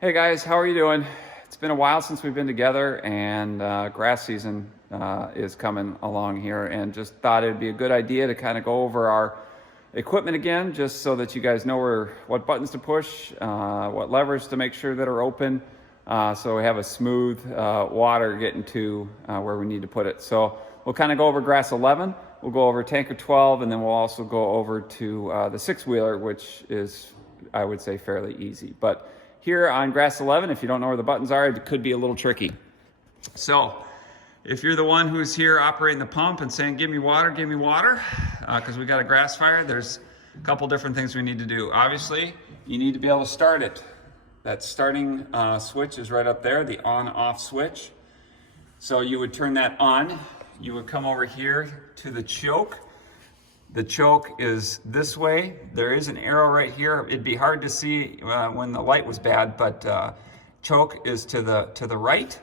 Hey guys, how are you doing? It's been a while since we've been together, and grass season is coming along here, and just thought it'd be a good idea to kind of go over our equipment again, just so that you guys know what buttons to push, what levers to make sure that are open, so we have a smooth water getting to where we need to put it. So we'll kind of go over grass 11, we'll go over tanker 12, and then we'll also go over to the six-wheeler, which is, I would say, fairly easy. But here on grass 11, if you don't know where the buttons are, it could be a little tricky. So if you're the one who's here operating the pump and saying, give me water, because we got a grass fire, there's a couple different things we need to do. Obviously, you need to be able to start it. That starting switch is right up there, the on-off switch. So you would turn that on. You would come over here to the choke. The choke is this way. There is an arrow right here. It'd be hard to see when the light was bad, but choke is to the right,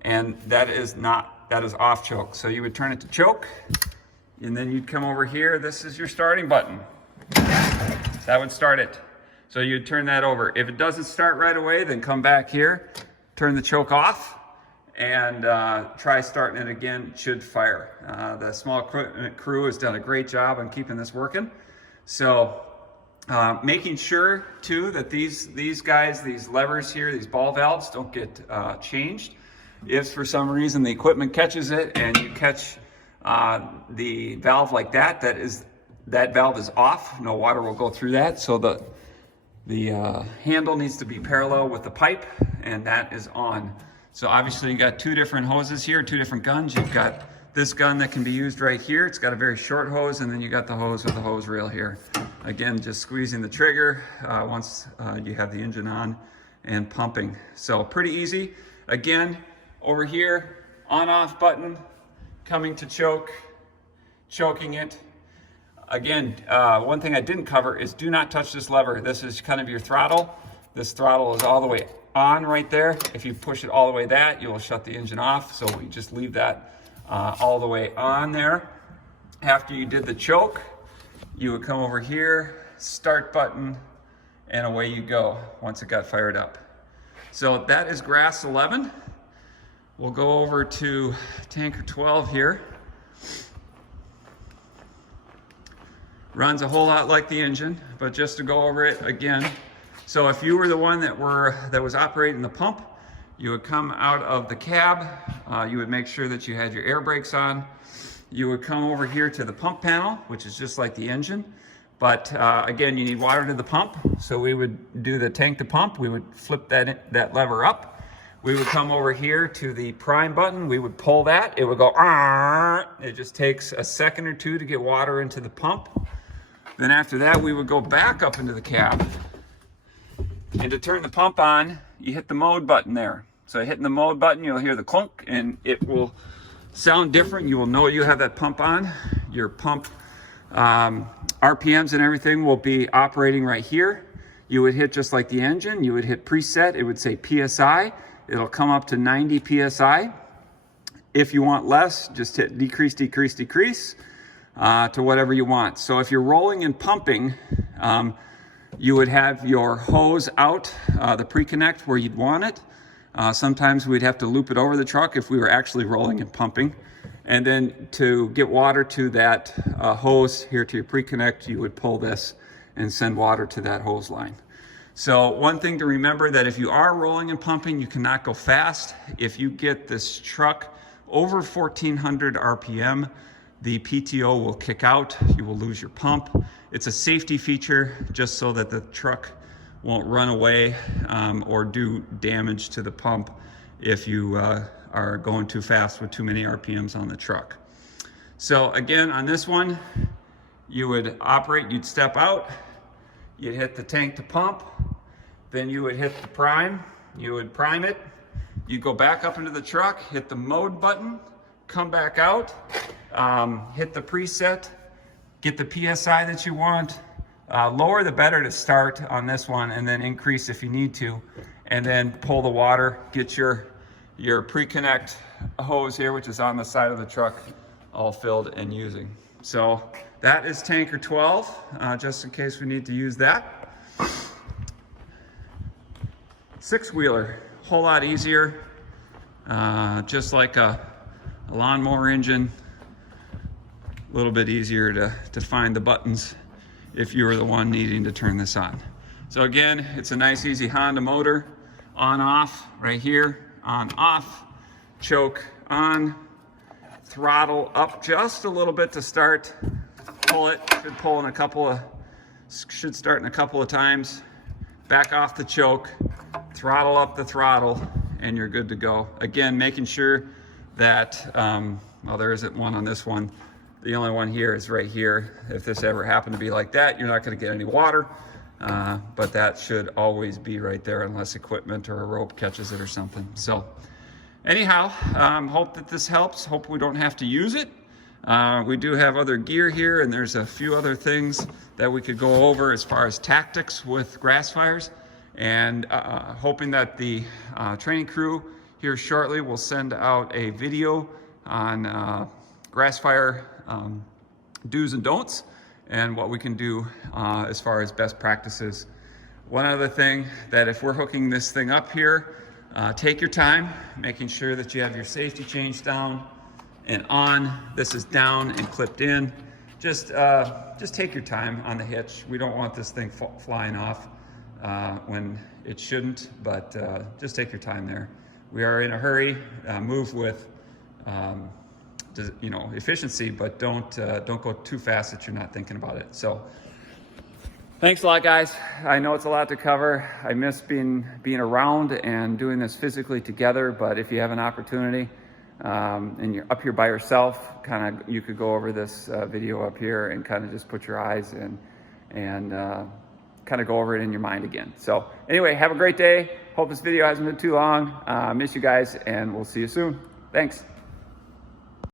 and that is off choke. So you would turn it to choke, and then you'd come over here. This is your starting button. That would start it. So you'd turn that over. If it doesn't start right away, then come back here, turn the choke off, and try starting it again. It should fire. The small equipment crew has done a great job on keeping this working. So making sure too that these levers here, these ball valves, don't get changed. If for some reason the equipment catches it and you catch the valve like that, that valve is off. No water will go through that. So the handle needs to be parallel with the pipe, and that is on. So obviously you got two different hoses here, two different guns. You've got this gun that can be used right here. It's got a very short hose, and then you got the hose with the hose reel here. Again, just squeezing the trigger once you have the engine on and pumping. So pretty easy. Again, over here, on-off button, coming to choke, choking it. Again, one thing I didn't cover is do not touch this lever. This is kind of your throttle. This throttle is all the way on right there. If you push it all the way you will shut the engine off. So we just leave that all the way on there. After you did the choke, you would come over here, start button, and away you go once it got fired up. So that is grass 11. We'll go over to tanker 12 here. Runs a whole lot like the engine, but just to go over it again. So if you were the one that was operating the pump, you would come out of the cab. You would make sure that you had your air brakes on. You would come over here to the pump panel, which is just like the engine. But again, you need water to the pump. So we would do the tank to pump. We would flip that lever up. We would come over here to the prime button. We would pull that. It would go, it just takes a second or two to get water into the pump. Then after that, we would go back up into the cab. And to turn the pump on, you hit the mode button there. So hitting the mode button, you'll hear the clunk, and it will sound different. You will know you have that pump on. Your pump RPMs and everything will be operating right here. You would hit just like the engine. You would hit preset. It would say PSI. It'll come up to 90 PSI. If you want less, just hit decrease, decrease, decrease to whatever you want. So if you're rolling and pumping, you would have your hose out, the pre-connect where you'd want it. Sometimes we'd have to loop it over the truck if we were actually rolling and pumping. And then to get water to that hose here to your pre-connect, you would pull this and send water to that hose line. So one thing to remember, that if you are rolling and pumping, you cannot go fast. If you get this truck over 1400 RPM, the PTO will kick out. You will lose your pump. It's a safety feature just so that the truck won't run away or do damage to the pump if you are going too fast with too many RPMs on the truck. So again, on this one, you would operate, you'd step out, you'd hit the tank to pump, then you would hit the prime, you would prime it, you'd go back up into the truck, hit the mode button, come back out, hit the preset, get the PSI that you want. Lower the better to start on this one, and then increase if you need to, and then pull the water, get your pre-connect hose here, which is on the side of the truck, all filled and using. So that is tanker 12, just in case we need to use that. 6-wheeler, whole lot easier, just like a lawnmower engine, a little bit easier to find the buttons if you were the one needing to turn this on. So again, it's a nice easy Honda motor, on off right here, on off, choke on, throttle up just a little bit to start, pull it, should start in a couple of times, back off the choke, throttle up the throttle, and you're good to go. Again, making sure that, well, there isn't one on this one. The only one here is right here. If this ever happened to be like that, you're not gonna get any water, but that should always be right there unless equipment or a rope catches it or something. So anyhow, hope that this helps. Hope we don't have to use it. We do have other gear here, and there's a few other things that we could go over as far as tactics with grass fires, and hoping that the training crew here shortly will send out a video on grass fire do's and don'ts and what we can do as far as best practices. One other thing, that if we're hooking this thing up here, take your time, making sure that you have your safety chains down and on. This is down and clipped in. Just take your time on the hitch. We don't want this thing flying off when it shouldn't, but just take your time there. We are in a hurry. Move with efficiency, but don't go too fast that you're not thinking about it. So thanks a lot, guys. I know it's a lot to cover. I miss being around and doing this physically together, but if you have an opportunity and you're up here by yourself, you could go over this video up here and kind of just put your eyes in and kind of go over it in your mind again. So anyway, have a great day. Hope this video hasn't been too long. Miss you guys, and we'll see you soon. Thanks.